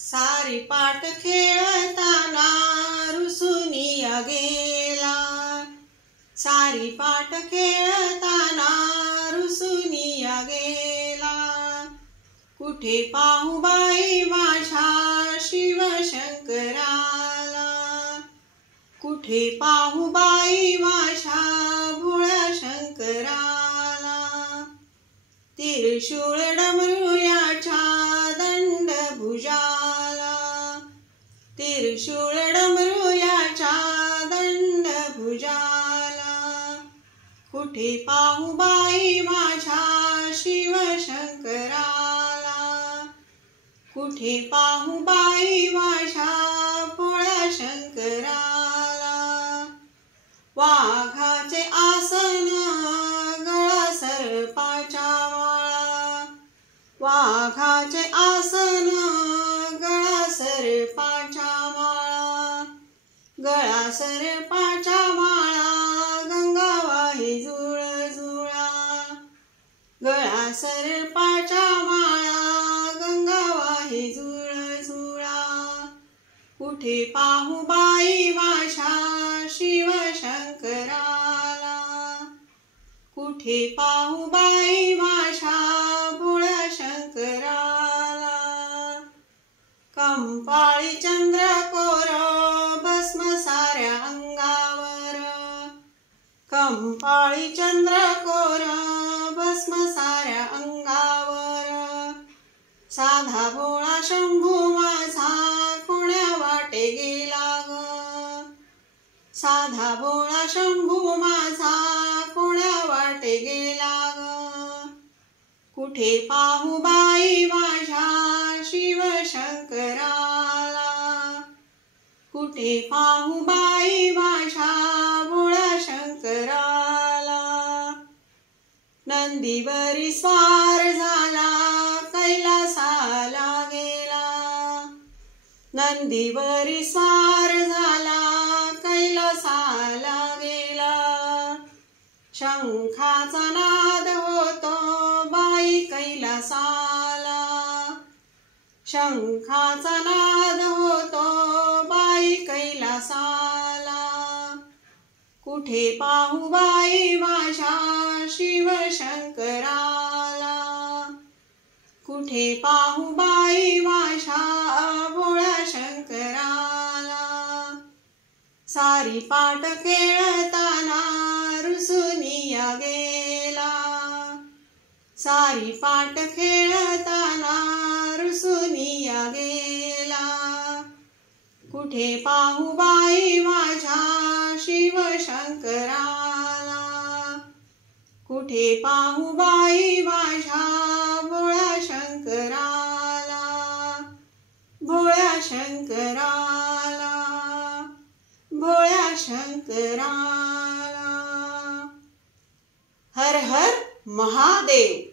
सारी पाट खेळताना रुसूनिया गेला, सारी पाट खेळताना रुसूनिया गेला। कुठे पाहू बाई माझ्या शिवशंकराला, कुठे पाहू बाई माझ्या भोळ्या शंकराला। त्रिशूळ डमरू याच्या दंडभुजाला, त्रिशूळ डमरू याच्या दंडभुजाला। कुठे पाहू बाई माझ्या शिवशंकराला, कुठे पाहू बाई माझ्या भोळ्या शंकराला। वाघाचे आसन गळा सर्पाच्या माळा, वाघाचे आसन गळा सर्पाच्या माळा। गळा सर्पाच्या माळा गंगा वाही जुळजुळा, गळा सर्पाच्या माळा गंगा वाही जुळजुळा। कुठे पाहू बाई माझ्या शिवशंकराला, कुठे पाहू बाई माझ्या भोळ्या शंकराला। कंपाळी चंद्रकोर भस्म साऱ्या अंगावर, कंपाळी चंद्रकोर भस्म साऱ्या अंगावर। साधा भोळा शंभू माझा कोण्या वाटे गेला ग, साधा भोळा शंभू माझा कोण्या वाटे गेला ग। कुठे पाहू बाई माझ्या शिवशंकराला, कुठे पाहू बाई माझ्या भोळ्या शंकराला। नंदीवरी स्वार झाला कैलासाला गेला, नंदीवरी स्वार झाला कैलासाला गेला। शंखाचा नाद होतो बाई कैलासाला, शंखाचा नाद होतो बाई कैलासाला। कुठे पाहू बाई माझ्या शिवशंकराला, कुठे पाहू बाई माझ्या भोळ्या शंकराला। सारी पाट खेळताना रुसूनिया गेला, सारी पाट खेळताना रुसूनिया गेला। कुठे पाहू बाई माझ्या शिवशंकराला, कुठे पाहू बाई माझ्या भोळ्या शंकराला, भोळ्या शंकराला, भोळ्या शंकराला। हर हर महादेव।